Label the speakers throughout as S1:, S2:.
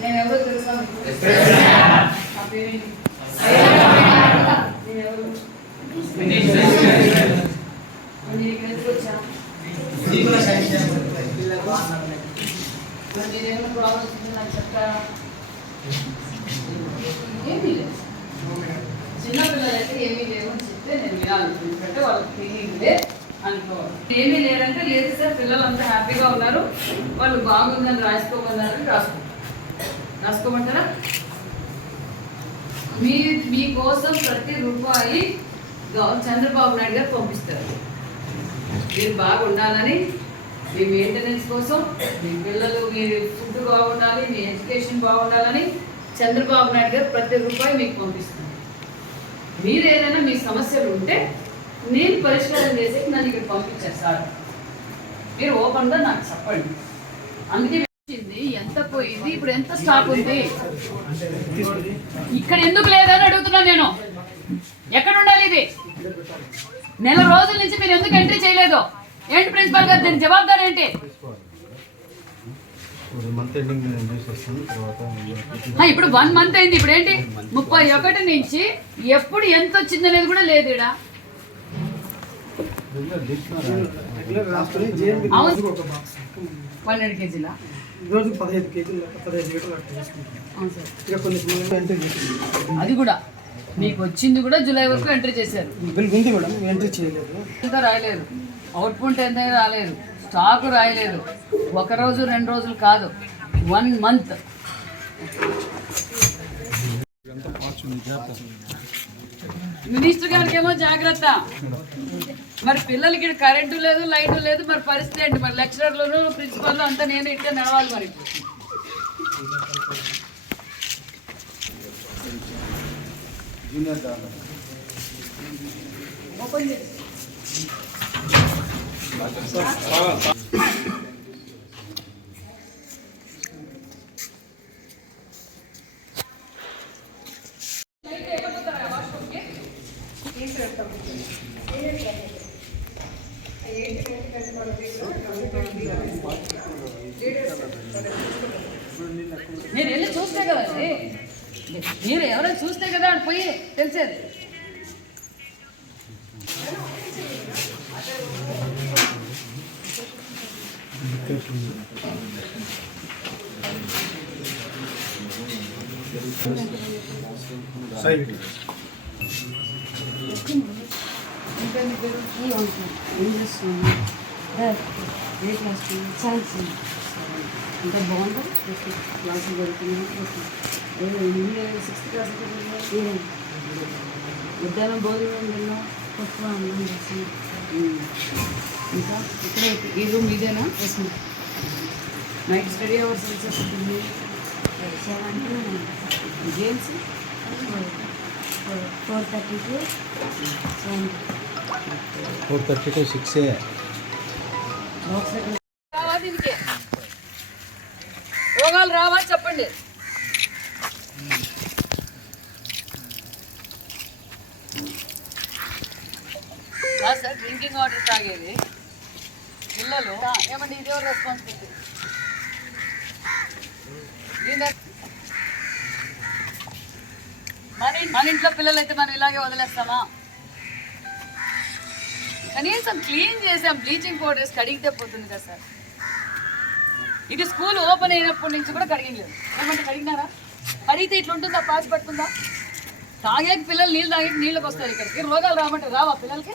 S1: నేను ఎవరో తెలుసా మీకు? నా పేరేంటి నేను ఎవరు మరి నేను ఇక్కడ ఎందుకు వచ్చా మరి నేను ఏమైనా ప్రాబ్లమ్స్ ఉంటే నాకు చెప్తారా ఏమీ లేదు చిన్నపిల్లలైతే ఏమీ లేవు అని చెప్తే నేను వినాలి ఎందుకంటే వాళ్ళకి తెలియదులే అనుకోవాలి ఏమీ లేదంటే లేదు సార్ పిల్లలంతా హ్యాపీగా ఉన్నారు వాళ్ళు బాగుందని రాసుకోమన్నారని రాసుకో రాసుకోమంటారా? మీ మీకోసం ప్రతి రూపాయి చంద్రబాబు నాయుడు గారు పంపిస్తారు. మీరు బాగుండాలని మీ మెయింటెనెన్స్ కోసం మీ పిల్లలు మీ ఫుడ్ బాగుండాలి మీ ఎడ్యుకేషన్ బాగుండాలని చంద్రబాబు నాయుడు గారు ప్రతి రూపాయి మీకు పంపిస్తున్నారు. మీరు ఏదైనా మీ సమస్యలు ఉంటే నేను పరిష్కారం చేసి నన్ను ఇక్కడ పంపించారు సార్. మీరు ఓపెన్గా నాకు చెప్పండి. అందుకే ఎంత పోయింది? ఇప్పుడు ఎంత స్టాక్ ఉంది? ఇక్కడ ఎందుకు లేదని అడుగుతున్నా నేను. ఎక్కడ ఉండాలి ఇది? నెల రోజుల నుంచి మీరు ఎందుకు ఎంట్రీ చేయలేదు? ఏంటి ప్రిన్సిపాల్ గారు దీని జవాబారు ఏంటి?
S2: మంత్ ఎండింగ్ నేను న్యూస్ వస్తాను తర్వాత
S1: ఆ, ఇప్పుడు వన్ మంత్ అయింది. ఇప్పుడు ఏంటి? ముప్పై ఒకటి నుంచి ఎప్పుడు ఎంత వచ్చింది అనేది కూడా లేదు అవును. పన్నెండు కేజీలా?
S3: రోజు పదహైదు కేజీలు పదహైదు లీటర్లు అట్లా
S1: సార్.
S3: ఇక కొన్ని ఎంట్రీ చేసింది
S1: అది కూడా. మీకు వచ్చింది కూడా జూలై వరకు ఎంట్రీ చేశారు.
S3: బిల్ ఉంది మేడం ఎంట్రీ చేయలేదు.
S1: ఎంత రాయలేదు అవుట్పుట్ ఎంత రాలేదు స్టాక్ రాయలేదు ఒక రోజు రెండు రోజులు కాదు. One month. మినిస్టర్ గారికి ఏమో జాగ్రత్త. మరి పిల్లలకి ఇక్కడ కరెంటు లేదు లైట్ లేదు మరి పరిస్థితి ఏంటి? మరి లెక్చరర్లు ప్రిన్సిపల్ అంతా నేను ఇట్లా నడవాలి మరి ఓపెన్ చేసి మీరు వెళ్ళి చూస్తే కదండి మీరు ఎవరైనా చూస్తే కదా అని పోయి తెలిసేది. ఇంగ్లీష్ సైన్స్ అంత బాగుందా క్లాసులు జరుగుతున్నాయి. సిక్స్త్ క్లాస్ మధ్యాహ్నం భోజనం తిన్నా పప్పు అన్నం చేసి. ఇంకా ఇక్కడ ఈ రూమ్ ఇదేనా నైట్ స్టడీ అవర్స్ వచ్చేస్తుంది. Games
S4: four thirty to seven
S2: four thirty to six
S1: రోగాలు రావా చెప్పండి. సార్ డ్రింకింగ్ వాటర్ తాగేది. పిల్లలు. ఏమండి ఇది ఎవరు రెస్పాన్సిబిలిటీ మన ఇంట్లో పిల్లలు అయితే మనం ఇలాగే వదిలేస్తామా? కనీసం క్లీన్ చేసాం బ్లీచింగ్ పౌడర్ వేసి కడిగితే పోతుంది కదా సార్. ఇది స్కూల్ ఓపెన్ అయినప్పటి నుంచి కూడా కడిగలేదు ఏమంటే కడిగినారా? కడిగితే ఇట్లా ఉంటుందా పాచి పడుతుందా తాగేకి పిల్లలు నీళ్ళు తాగేకి నీళ్ళకి వస్తారు ఇక్కడికి. రోగాలు రామంటే రావా పిల్లలకి?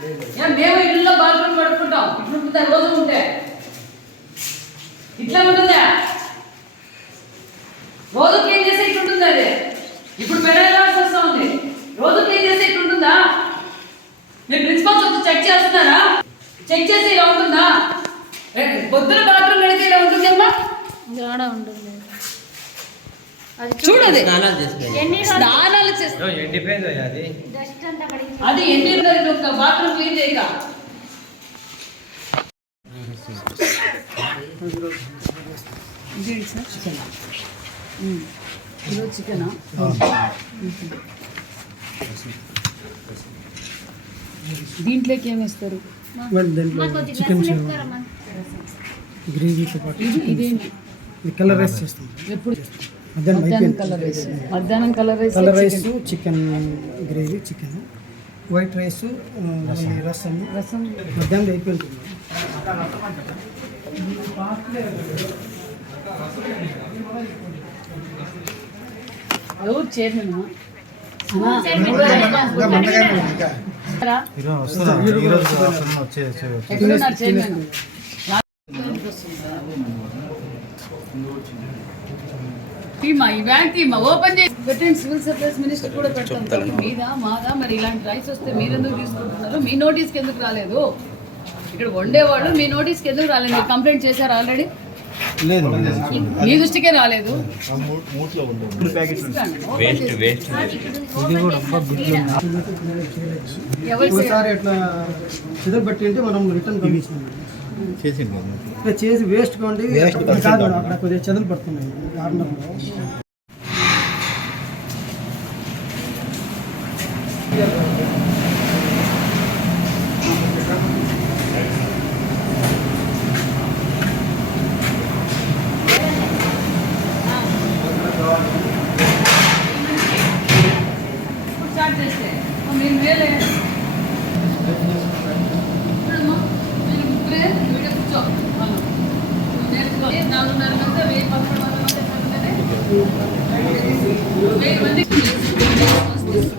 S1: మేము ఇళ్ళలో బాత్రూమ్ కడుక్కుంటాం. ఇప్పుడు ఉంటుందా రోజు ఉంటే. ఇట్లా ఉంటుందా? రోజు క్లీన్ చేస్తే ఇట్లా ఉంటుంది అది? ఇప్పుడు పెరగాల్సి వస్తా ఉంది. రోజు క్లీన్ చేస్తే ఇట్లా ఉంటుందా మీరు వచ్చి చెక్ చేస్తే ఇలా ఉంటుందా? పొద్దున బాత్రూమ్ కడితే ఇలా ఉంటుందమ్మా?
S4: ఆడ ఉంటుంది
S1: చూడదు.
S5: స్నానాలు అది?
S4: డస్ట్ అంతా పడింది
S1: అది ఎన్ని రోజులు? ఒక బాత్రూమ్ క్లీన్ చేయక చికెన్ దీంట్లోకి ఏమి ఇస్తారు
S3: మేడం దాంట్లో
S4: మాకు కొద్దిగా
S3: చికెన్ గ్రేవీతో పాటు
S1: ఇది ఇదేంటి
S3: ఇది కలర్ రైస్ చేస్తాం.
S1: ఎప్పుడు?
S3: మధ్యాహ్నం
S1: కలర్ రైస్. మధ్యాహ్నం colour rice
S3: colour rice chicken gravy chicken. White rice. రసం.
S1: రసం.
S3: మధ్యాహ్నం అయిపోయింది.
S1: ఎవరు చైర్మన్. టీమా ఈ టీమా ఓపెన్ చేసి పెట్టండి సివిల్ సప్లైస్ మినిస్టర్ కూడా పెడతాం. మీద మాదా మరి ఇలాంటి రైస్ వస్తే మీరు ఎందుకు తీసుకుంటున్నారు? మీ నోటీస్కి ఎందుకు రాలేదు? ఇక్కడ వండేవాళ్ళు మీ నోటీస్కి ఎందుకు రాలేదు? మీరు కంప్లైంట్ చేశారు ఆల్రెడీ
S2: లేదు
S1: మీ దృష్టికే రాలేదు. ఎవరు
S3: పెట్టి అంటే మనం రిటర్న్ ఇట్లా చేసి వేస్ట్ కొండి అక్కడ కొద్దిగా చెదలు పడుతున్నాయి.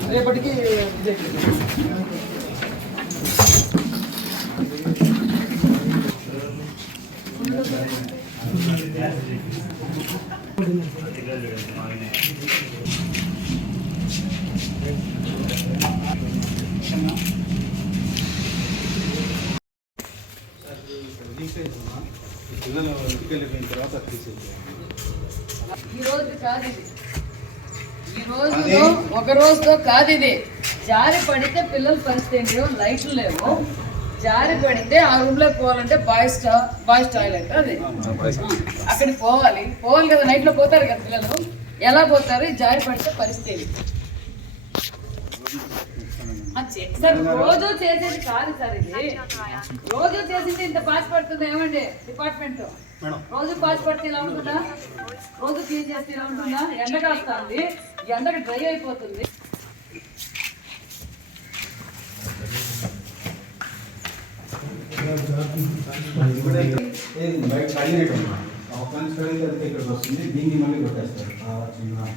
S3: రేపటికి
S2: పిల్లలు ఇంటికి వెళ్ళిపోయిన తర్వాత తీసేది
S1: ఈ రోజు కాదు ఇది ఈ రోజు ఒక రోజుతో కాదు ఇది. జారి పడితే పిల్లల పరిస్థితి ఏంటి? లైట్లు లేవు. జారి పడితే ఆ రూమ్లో పోవాలంటే బాయ్స్ బాయ్స్ టాయిలెట్ అది. అక్కడికి పోవాలి. పోవాలి కదా నైట్లో పోతారు కదా పిల్లలు. ఎలా పోతారు? జారి పడితే పరిస్థితి సార్ రోజు చేసేది కాదు సార్ ఇది. రోజు చేసింది ఇంత పాస్ పడుతుంది ఏమండి డిపార్ట్మెంట్ రోజు పాస్ పడితే ఇలా ఉంటుందా? రోజు క్లీన్ చేస్తే ఇలా ఉంటుందా? ఎండ కాస్తుంది ఎండకు డ్రై అయిపోతుంది.
S2: ఏది బయట బయట ఇక్కడికి వస్తుంది దీన్ని మళ్ళీ కొట్టేస్తారు చిన్న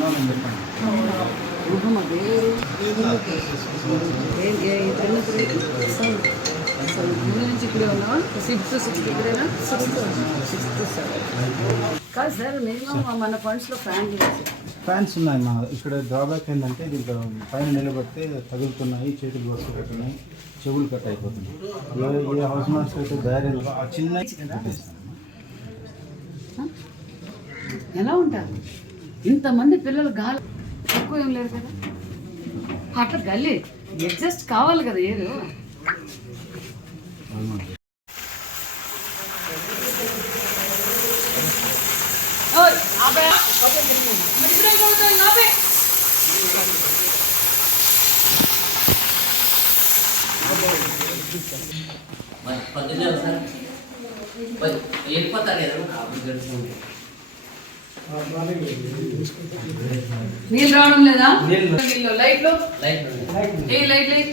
S2: ఉన్నామని చెప్పండి.
S1: సిక్స్త్ సిక్స్త్ ఇక్కడేనా? సిక్స్త్ కాదు సార్ మినిమం మన ఫ్యాన్
S2: ఫ్యాన్స్ ఉన్నాయి మా ఇక్కడ డ్రాబ్యాక్ ఏంటంటే దీంట్లో పైన నిలబడితే తగులుతున్నాయి చేతులు వస్తున్నాయి చెవులు కట్ అయిపోతున్నాయి. ఏ- హౌస్ మాస్టర్ అయితే ఆ చిన్న
S1: ఎలా ఉంటారు? ఇంతమంది పిల్లలు గాలి ఎక్కువ ఏం లేదు కదా? అట్లా గల్లీ అడ్జస్ట్ కావాలి కదా ఏదో?
S5: పద్దెనిమిది వెళ్ళిపోతారు కదా అప్పుడు
S1: నీళ్ళు రావడం లేదా? నీళ్ళు. లైట్లు. ఏ లైట్ లైట్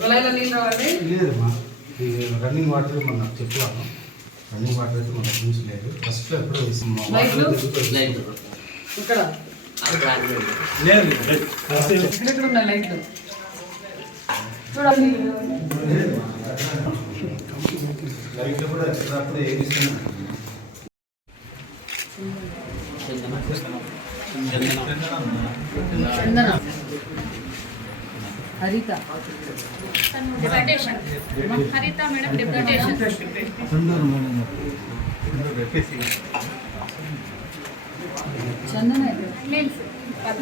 S1: గులాయిలో నీళ్ళు రావాలి?
S2: లేదమ్మా. ఈ రన్నింగ్ వాటర్ మనం చెప్పాము రన్నింగ్ వాటర్ అయితే మనకు గురించలేదు ఫస్ట్ ఎప్పుడో
S1: ఇక్కడ?
S2: లేదు
S1: ఎక్కడెక్కడ ఉన్నాయి లైట్లు చూడండి
S2: లైట్లు కూడా ఎక్కడప్పుడు వేయిస్తున్నాం
S1: Chandana Haritha
S4: Haritha madam deputation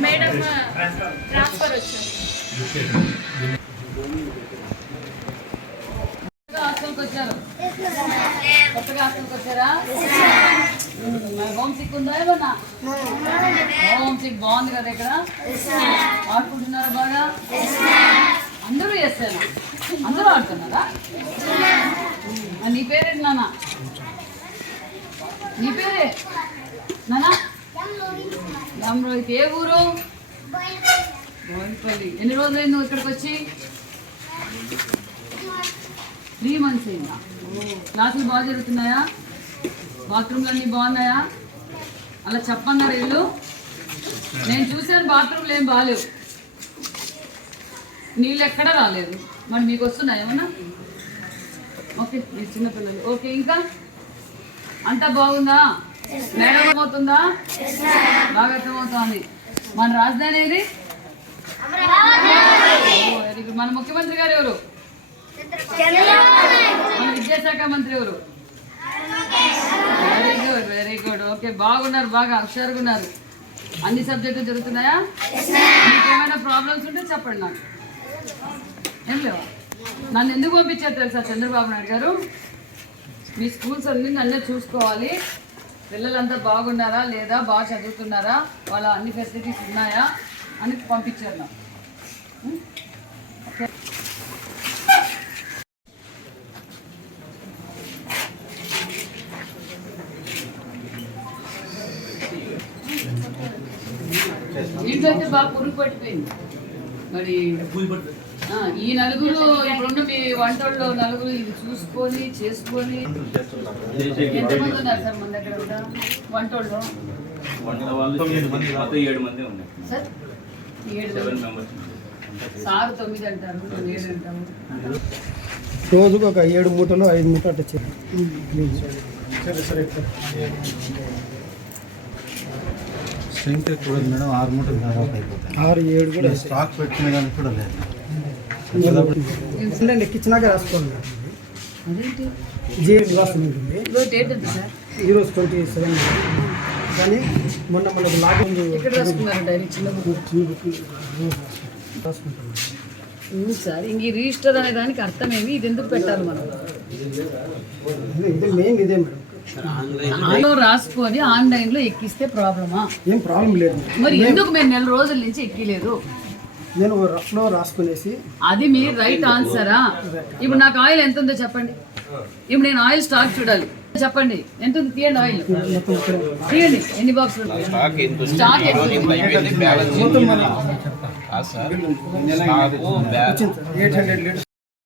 S4: madam transfer వచ్చింది
S1: కొత్తగా హాస్టల్కి వచ్చారా? హోమ్ సిక్ ఉందా ఏమన్నా? హోమ్ సిక్ బాగుంది కదా ఇక్కడ? ఆడుకుంటున్నారా బాగా? అందరూ చేస్తారా? అందరూ ఆడుతున్నారా? నీ పేరేంటి నాన్న? నీ పేరే? నాన్న? రామరోహిత్. ఏ ఊరు? బోయినపల్లి. ఎన్ని రోజులైంది ఇక్కడికి వచ్చి? త్రీ మంత్స్ అయిందా? క్లాసులు బాగా జరుగుతున్నాయా? బాత్రూమ్లు అన్నీ బాగున్నాయా? అలా చెప్పన్నారు వీళ్ళు నేను చూసాను బాత్రూమ్లు ఏం బాగాలేవు. నీళ్ళు ఎక్కడా రాలేదు. మరి మీకు వస్తున్నాయి ఏమన్నా? ఓకే మీరు చిన్నపిల్లలు ఓకే ఇంకా? అంతా బాగుందా? మేడం అర్థమవుతుందా బాగా అర్థమవుతోంది. మన రాజధాని ఏది? మన ముఖ్యమంత్రి గారు ఎవరు? మన విద్యాశాఖ మంత్రి ఎవరు? Very good very good okay బాగున్నారు బాగా హుషారుగా ఉన్నారు. అన్ని సబ్జెక్టులు జరుగుతున్నాయా? మీకు ఏమైనా ప్రాబ్లమ్స్ ఉంటే చెప్పండి నాకు. ఏం లేవా? నన్ను ఎందుకు పంపించారు తెలుసా చంద్రబాబు నాయుడు గారు? మీ స్కూల్స్ అన్ని నన్నే చూసుకోవాలి. పిల్లలంతా బాగున్నారా లేదా? బాగా చదువుతున్నారా? వాళ్ళ అన్ని ఫెసిలిటీస్ ఉన్నాయా? అని పంపించారు నాకు ఉం? ఓకే ఇంట్లో అయితే బాగా పట్టిపోయింది మరి ఆ, ఈ నలుగురు ఇప్పుడున్న మీ వంటల్లో నలుగురు ఇది చూసుకొని చేసుకొని ఎంతమంది ఉన్నారు సార్ మన దగ్గర కూడా వంటోళ్ళు? సార్ సార్ తొమ్మిది అంటారు ఏడు అంటాము
S3: రోజుకు ఒక ఏడు మూటలు ఐదు మూటలు అట్లా
S2: ఎక్కువ ఉంది మేడం ఆరు మూటలు దాదాపు అయిపోతాయి.
S3: ఆరు ఏడు కూడా
S2: స్టాక్ పెట్టుకునే దానికి కూడా లేదు.
S3: అంటే ఎక్కించినాక రాసుకోండి.
S1: అదేంటి
S3: జే విలాసం ఉంటుంది.
S1: ఈరోజు
S3: ట్వంటీ సెవెన్. కానీ మొన్న మనకు లాగిన్ రాసుకుంటాం
S1: సార్ ఇంక రిజిస్టర్ అనే దానికి అర్థమేమి ఇది ఎందుకు పెట్టాలి మనం?
S3: ఇదే మెయిన్ ఇదే మేడం.
S1: ఆన్లో రాసుకొని ఆన్లైన్లో ఎక్కిస్తే ప్రాబ్లమా?
S3: ఏం ప్రాబ్లం లేదు.
S1: మరి ఎందుకు మీరు నెల రోజుల నుంచి ఎక్కిలేదు?
S3: నేను రఫ్లో రాసుకునేసి
S1: అది మీ రైట్ ఆన్సరా? ఇప్పుడు నాకు ఆయిల్ ఎంత ఉందో చెప్పండి. ఇప్పుడు నేను ఆయిల్ స్టాక్ చూడాలి. చెప్పండి ఎంత ఉంది? తీయండి ఆయిల్. తీయండి ఎన్ని బాక్సులు స్టాక్ ఎంత